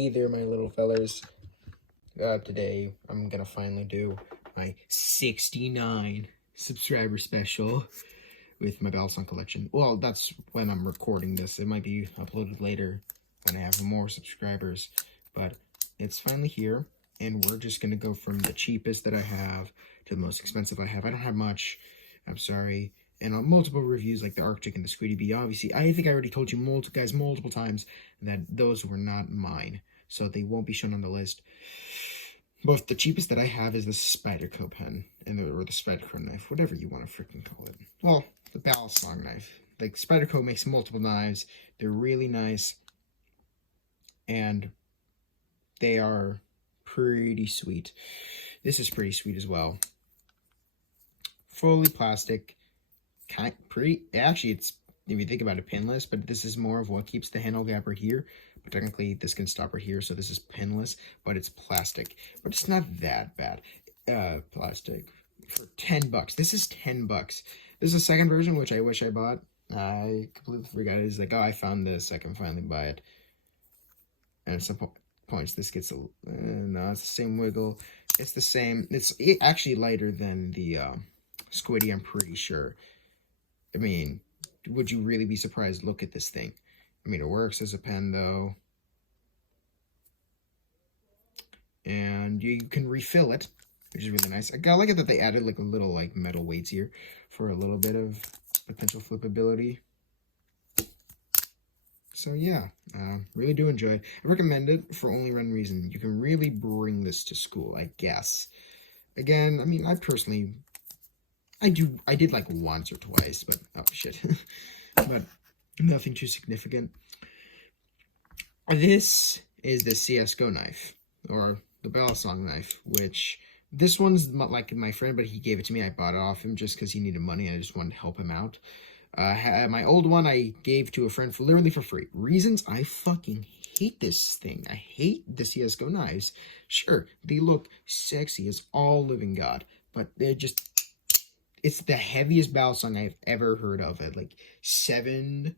Hey there, my little fellers. Today I'm gonna finally do my 69 subscriber special with my Balisong collection. Well, that's when I'm recording this. It might be uploaded later when I have more subscribers, but it's finally here, and we're just gonna go from the cheapest that I have to the most expensive I have. I don't have much. I'm sorry. And multiple reviews like the Arctic and the Squiddy Bee. Obviously, I think I already told you multiple times that those were not mine, so they won't be shown on the list. But the cheapest that I have is the Spyderco pen, or the Spyderco knife, whatever you want to freaking call it. Well, the Balisong knife. Like, Spyderco makes multiple knives. They're really nice, and they are pretty sweet. This is pretty sweet as well. Fully plastic. Actually, it's, if you think about it, pinless, but this is more of what keeps the handle gap right here. But technically, this can stop right here, so this is pinless, but it's plastic. But it's not that bad. Plastic for $10. This is $10. This is a second version, which I wish I bought. I completely forgot. It's like, oh, I found this. I can finally buy it. And at some points, this gets no, it's the same wiggle. It's the same. It's actually lighter than the Squiddy, I'm pretty sure. I mean, would you really be surprised? Look at this thing. I mean, it works as a pen, though. And you can refill it, which is really nice. I like it that they added, like, a little, like, metal weights here for a little bit of potential flippability. So, yeah, really do enjoy it. I recommend it for only one reason. You can really bring this to school, I guess. Again, I mean, I did like once or twice, but oh shit. But nothing too significant. This is the CSGO knife, or the Balisong knife, which this one's like my friend, but he gave it to me. I bought it off him just because he needed money and I just wanted to help him out. My old one I gave to a friend for literally for free. Reasons: I fucking hate this thing. I hate the CSGO knives. Sure, they look sexy as all living god, but they're just... It's the heaviest Balisong I've ever heard of at like 0.3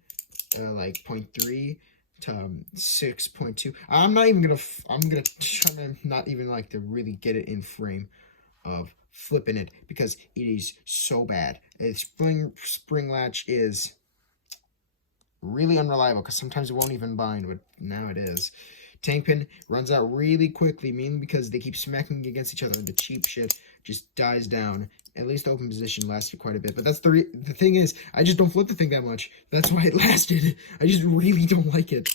to 6.2. I'm gonna try to not even like to really get it in frame of flipping it because it is so bad. Its spring latch is really unreliable because sometimes it won't even bind, but now it is. Tank pin runs out really quickly, mainly because they keep smacking against each other and the cheap shit just dies down. At least the open position lasted quite a bit. But that's the thing is, I just don't flip the thing that much. That's why it lasted. I just really don't like it.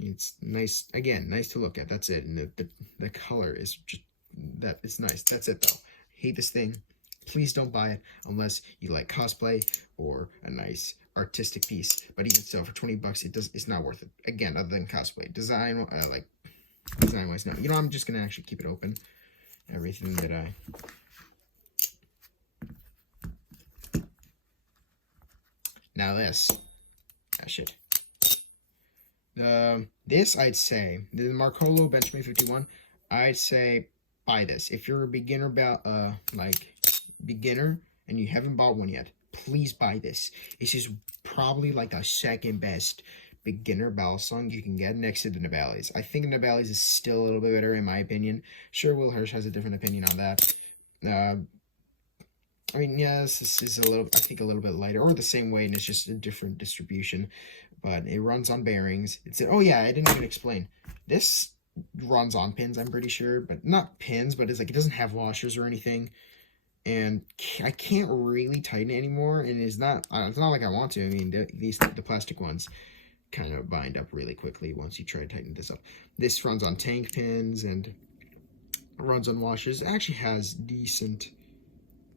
It's nice. Again, nice to look at. That's it. And the color is just... that it's nice. That's it, though. Hate this thing. Please don't buy it unless you like cosplay or a nice artistic piece. But even so, for $20, it's not worth it. Again, other than cosplay. Design wise, no. You know, I'm just gonna actually keep it open. Everything that I... Now this. Ah, shit. This, I'd say, the Marcolo Benchmade 51, I'd say buy this. If you're a beginner beginner and you haven't bought one yet, please buy this. This is probably like the second best beginner Balisong you can get next to the Nibali's. I think the Nibali's is still a little bit better in my opinion. Sure, Will Hirsch has a different opinion on that. I mean, yes, this is a little bit lighter, or the same weight, and it's just a different distribution. But it runs on bearings. Oh yeah, I didn't even explain. This runs on pins, I'm pretty sure, but not pins. But it's like it doesn't have washers or anything, and I can't really tighten it anymore. And it's not like I want to. I mean, the plastic ones kind of bind up really quickly once you try to tighten this up. This runs on tank pins and runs on washers. It actually has decent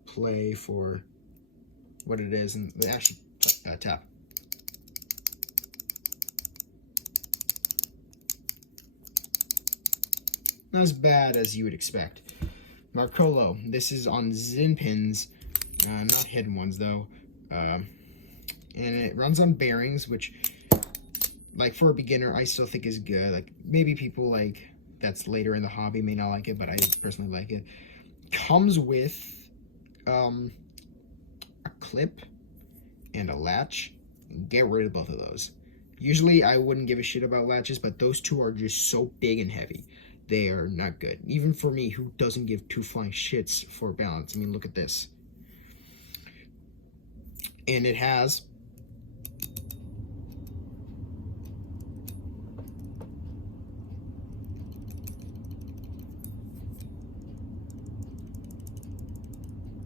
play for what it is, and they actually tap. Not as bad as you would expect. Marcolo, this is on Zin pins, not hidden ones though, and it runs on bearings, which, like, for a beginner, I still think is good. Like, maybe people like that's later in the hobby may not like it, but I personally like it. Comes with a clip and a latch. Get rid of both of those. Usually I wouldn't give a shit about latches, but those two are just so big and heavy. They are not good. Even for me, who doesn't give two flying shits for balance. I mean, look at this. And it has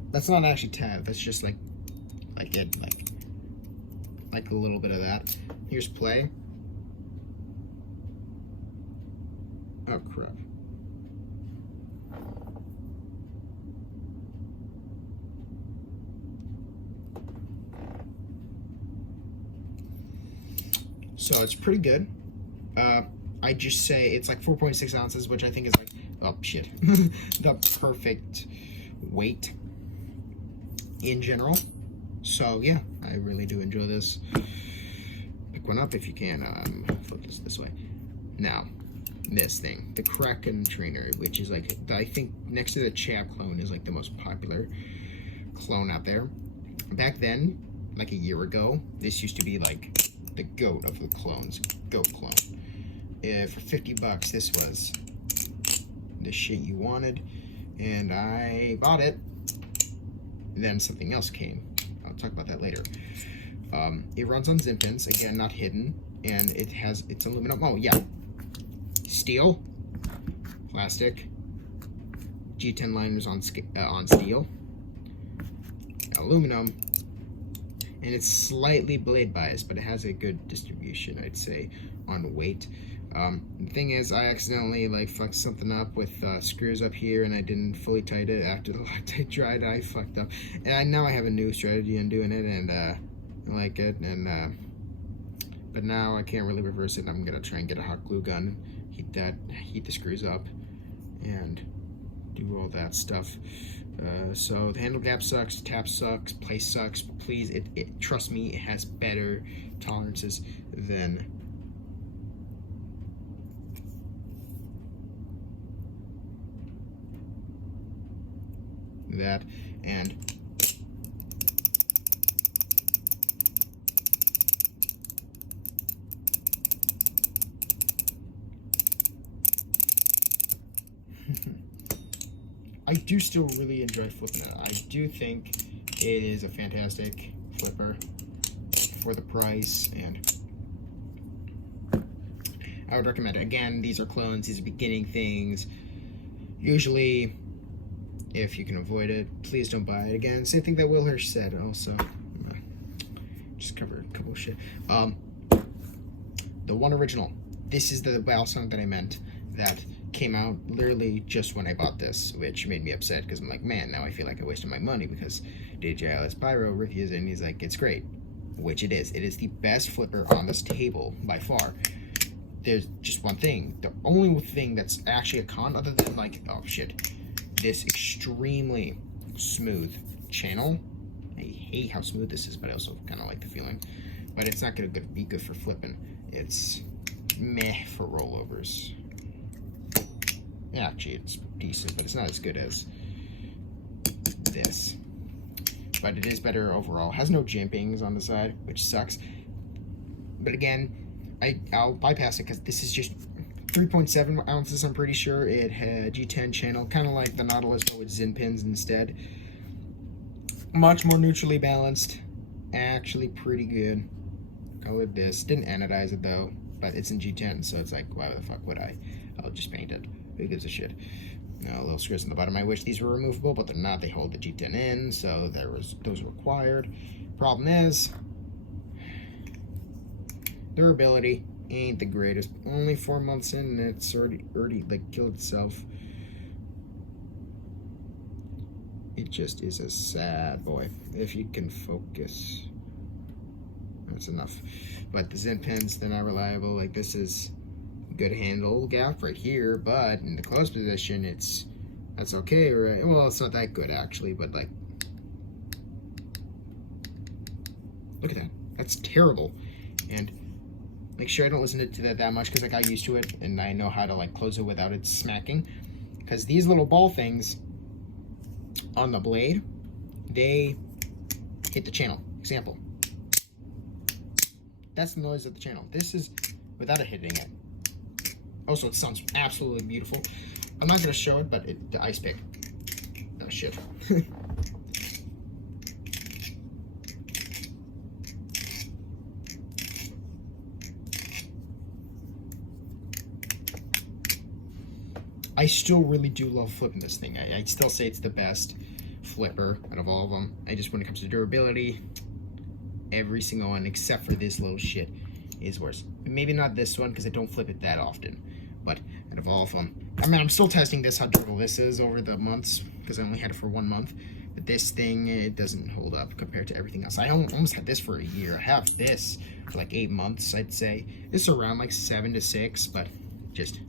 that's not actually tab, that's just like a little bit of that. Here's play. Oh crap. So it's pretty good. I just say it's like 4.6 ounces, which I think is like, oh shit, the perfect weight in general. So yeah, I really do enjoy this. Pick one up if you can. Flip this way. Now, this thing, the Kraken trainer, which is like, I think next to the Chab clone is like the most popular clone out there. Back then, like a year ago, this used to be like the goat of the clones, goat clone. For 50 bucks, this was the shit you wanted, and I bought it. Then something else came. I'll talk about that later. It runs on Zin pins, again, not hidden, and it's aluminum. Oh yeah, steel, plastic, G10 liners on steel, aluminum, and it's slightly blade biased, but it has a good distribution, I'd say, on weight. The thing is, I accidentally like fucked something up with screws up here, and I didn't fully tight it after the Loctite dried. I fucked up, and now I have a new strategy on doing it, and I like it. And but now I can't really reverse it. I'm gonna try and get a hot glue gun, heat the screws up, and do all that stuff. So the handle gap sucks, tap sucks, place sucks. Please, trust me, it has better tolerances than that. And I do still really enjoy flipping it. I do think it is a fantastic flipper for the price, and I would recommend it. Again, these are clones, these are beginning things. Usually, if you can avoid it, please don't buy it. Again, same thing that Will Hirsch said also. Just covered a couple of shit. The one original. This is the Balisong that I meant, that came out literally just when I bought this, which made me upset because I'm like, man, now I feel like I wasted my money, because DJI Pyro reviews it and he's like, it's great, which it is. It is the best flipper on this table by far. There's just one thing. The only thing that's actually a con, other than like, oh shit, this extremely smooth channel. I hate how smooth this is, but I also kind of like the feeling. But it's not gonna be good for flipping. It's meh for rollovers. Yeah, actually, it's decent, but it's not as good as this. But it is better overall. Has no jimpings on the side, which sucks. But again, I'll bypass it because this is just 3.7 ounces, I'm pretty sure. It had G10 channel, kind of like the Nautilus, but with Zin pins instead. Much more neutrally balanced. Actually pretty good. Colored this. Didn't anodize it though, but it's in G10, so it's like, why the fuck would I? I'll just paint it. Who gives a shit? Now, little screws on the bottom. I wish these were removable, but they're not. They hold the G10 in, so those were required. Problem is, durability ain't the greatest. Only 4 months in, and it's already like killed itself. It just is a sad boy. If you can focus, that's enough. But the Zin pins, they're not reliable. Like, this is good handle gap right here, but in the closed position, that's okay, right? Well, it's not that good actually, but like, look at that. That's terrible. And make sure I don't listen to that much, because I got used to it and I know how to like close it without it smacking. Because these little ball things on the blade, they hit the channel. Example. That's the noise of the channel. This is without it hitting it. Also, it sounds absolutely beautiful. I'm not gonna show it, but the ice pick. Oh shit. I still really do love flipping this thing. I'd still say it's the best flipper out of all of them. When it comes to durability, every single one except for this little shit is worse. Maybe not this one because I don't flip it that often, but out of all of them, I mean, I'm still testing this, how durable this is over the months, because I only had it for 1 month. But this thing, it doesn't hold up compared to everything else. I almost had this for a year. I have this for like 8 months, I'd say. It's around like 7 to 6, but just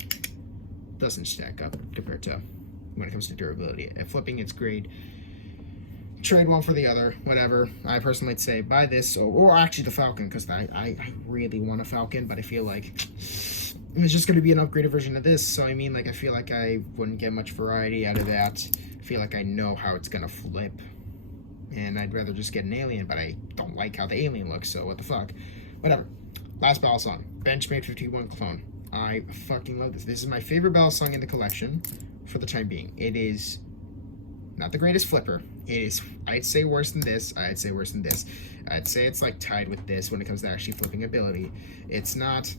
doesn't stack up compared to when it comes to durability. And flipping, it's great. Trade one for the other, whatever. I personally would say buy this, or actually the Falcon, because I really want a Falcon, but I feel like it's just going to be an upgraded version of this. So I mean, like, I feel like I wouldn't get much variety out of that. I feel like I know how it's going to flip, and I'd rather just get an Alien, but I don't like how the Alien looks, so what the fuck. Whatever. Last Balisong, Benchmade 51 clone. I fucking love this. This is my favorite Balisong in the collection for the time being. It is not the greatest flipper. It is, I'd say, worse than this. I'd say worse than this. I'd say it's like tied with this when it comes to actually flipping ability. It's not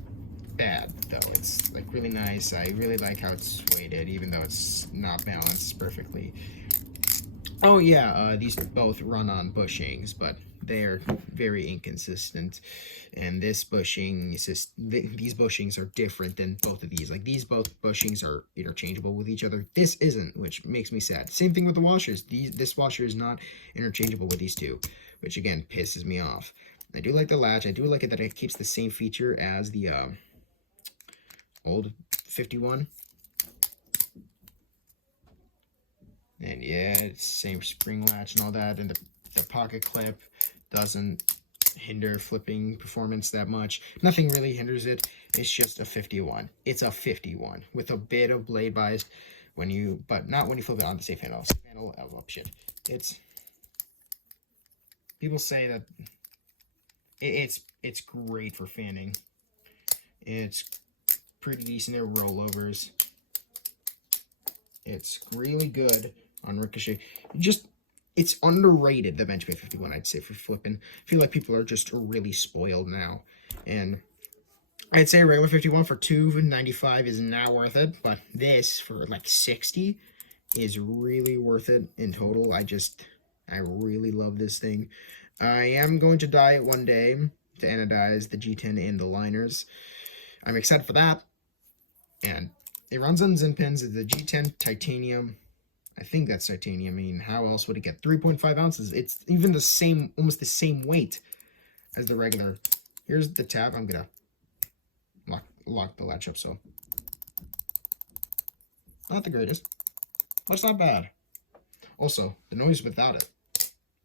bad, though. It's like really nice. I really like how it's weighted, even though it's not balanced perfectly. Oh yeah, these both run on bushings, but they are very inconsistent. And this bushing is just, these bushings are different than both of these. Like, these both bushings are interchangeable with each other. This isn't, which makes me sad. Same thing with the washers. This washer is not interchangeable with these two, which again pisses me off. I do like the latch. I do like it that it keeps the same feature as the old 51. And yeah, it's same spring latch and all that, and the pocket clip doesn't hinder flipping performance that much. Nothing really hinders it. It's just a 51. It's a 51 with a bit of blade bias but not when you flip it on the safe handle. Safe handle, oh shit. People say that it's great for fanning. It's pretty decent at rollovers. It's really good on ricochet. It's underrated, the Benchmade 51, I'd say, for flipping. I feel like people are just really spoiled now. And I'd say a regular 51 for $2.95 is not worth it, but this for like 60 is really worth it in total. I really love this thing. I am going to dye it one day to anodize the G10 and the liners. I'm excited for that. And it runs on Zen pins. The G10 titanium. I think that's titanium. I mean, how else would it get 3.5 ounces? It's even the same, almost the same weight as the regular. Here's the tab. I'm gonna lock the latch up, so not the greatest, but it's not bad. Also, the noise without it,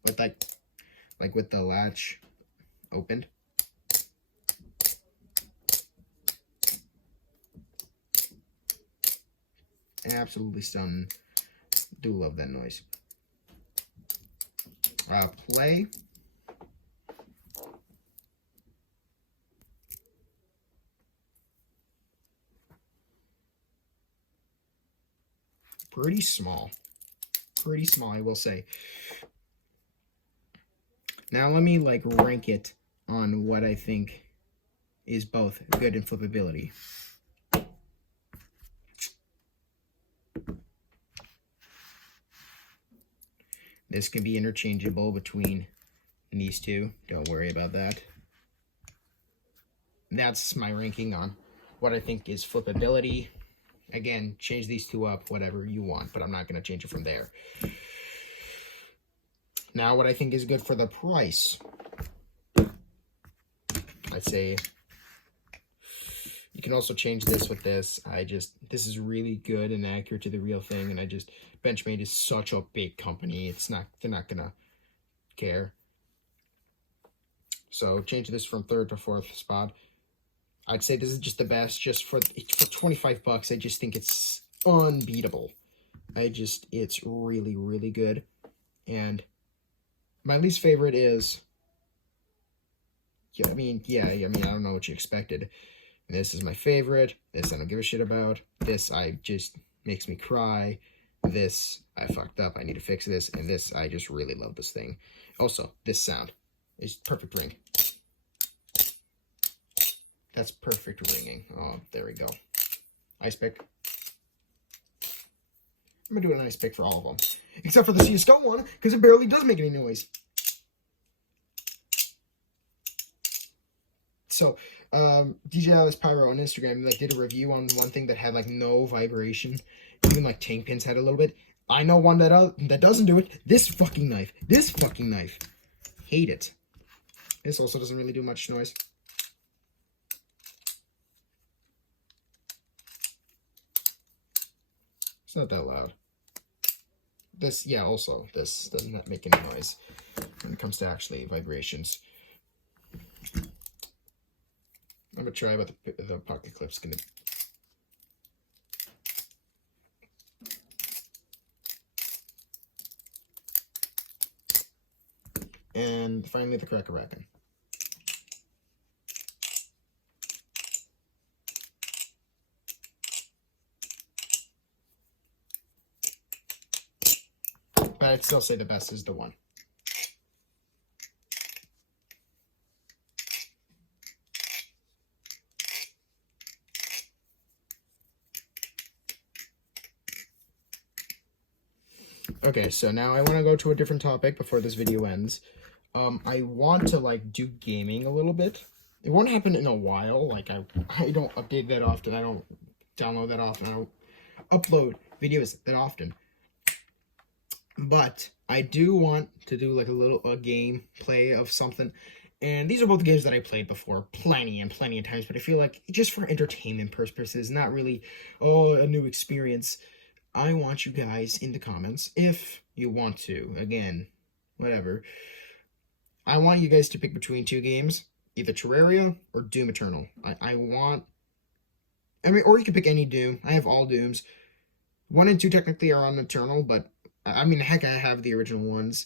with like with the latch opened. Absolutely stunning. Do love that noise. Play. Pretty small. Pretty small, I will say. Now let me like rank it on what I think is both good in flippability. This can be interchangeable between these two. Don't worry about that. That's my ranking on what I think is flippability. Again, change these two up, whatever you want, but I'm not going to change it from there. Now, what I think is good for the price. I'd say you can also change this with this. This is really good and accurate to the real thing, and Benchmade is such a big company. They're not gonna care. So change this from 3rd to 4th spot. I'd say this is just the best. Just for 25 bucks, I just think it's unbeatable. It's really, really good. And my least favorite is yeah, I don't know what you expected. This is my favorite. This I don't give a shit about. This I just makes me cry. This I fucked up. I need to fix this. And this I just really love this thing. Also, this sound is perfect ring. That's perfect ringing. Oh, there we go. Ice pick. I'm gonna do an ice pick for all of them, except for the CSGO one because it barely does make any noise. So, DJ Alice Pyro on Instagram like did a review on one thing that had like no vibration. Even like tank pins had a little bit. I know one that doesn't do it. This fucking knife. This fucking knife. Hate it. This also doesn't really do much noise. It's not that loud. This, yeah, also, this does not make any noise when it comes to actually vibrations. I'm gonna try what the pocket clip's gonna. And finally, the cracker racking. But I'd still say the best is the one. Okay, so now I want to go to a different topic before this video ends. I want to like do gaming a little bit. It won't happen in a while. Like I don't update that often. I don't download that often. I don't upload videos that often. But I do want to do like a game play of something. And these are both games that I played before plenty of times, but I feel like just for entertainment purposes, not really, a new experience. I want you guys in the comments, if you want to, again, whatever. I want you guys to pick between two games, either Terraria or Doom Eternal. Or you can pick any Doom. I have all Dooms. 1 and 2 technically are on Eternal, but, heck, I have the original ones.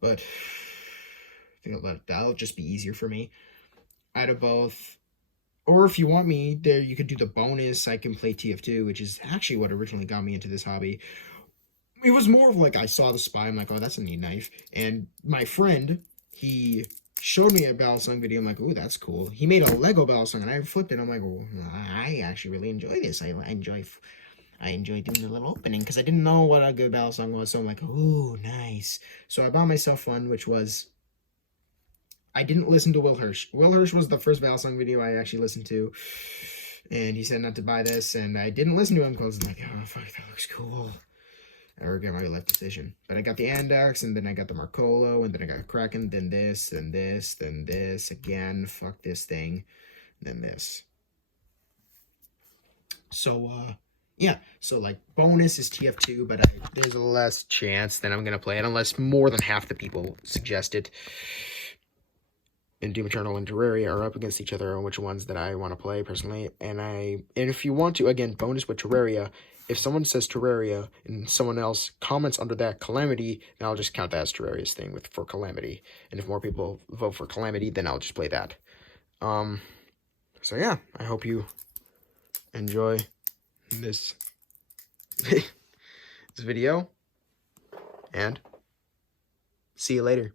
But I think that'll just be easier for me. Out of both. Or if you want me, there you could do the bonus. I can play TF2, which is actually what originally got me into this hobby. It was more of like I saw the spy. I'm like, oh, that's a neat knife. And my friend, he showed me a Balisong video. I'm like, oh, that's cool. He made a Lego Balisong, and I flipped it. I'm like, oh, I actually really enjoy this. I enjoy doing the little opening because I didn't know what a good Balisong was. So I'm like, oh, nice. So I bought myself one, which was. I didn't listen to Will Hirsch. Will Hirsch was the first Balisong video I actually listened to. And he said not to buy this. And I didn't listen to him because I'm like, oh, fuck, that looks cool. I regret my life decision. But I got the Andax, and then I got the Marcolo, and then I got Kraken, then this, then this, then this. Again, fuck this thing. Then this. So, yeah. So, like, bonus is TF2, but there's a less chance that I'm going to play it unless more than half the people suggest it. And Doom Eternal and Terraria are up against each other on which ones that I want to play personally. And if you want to, again, bonus with Terraria, if someone says Terraria and someone else comments under that Calamity, then I'll just count that as Terraria's thing for Calamity. And if more people vote for Calamity, then I'll just play that. So yeah, I hope you enjoy this video, and see you later.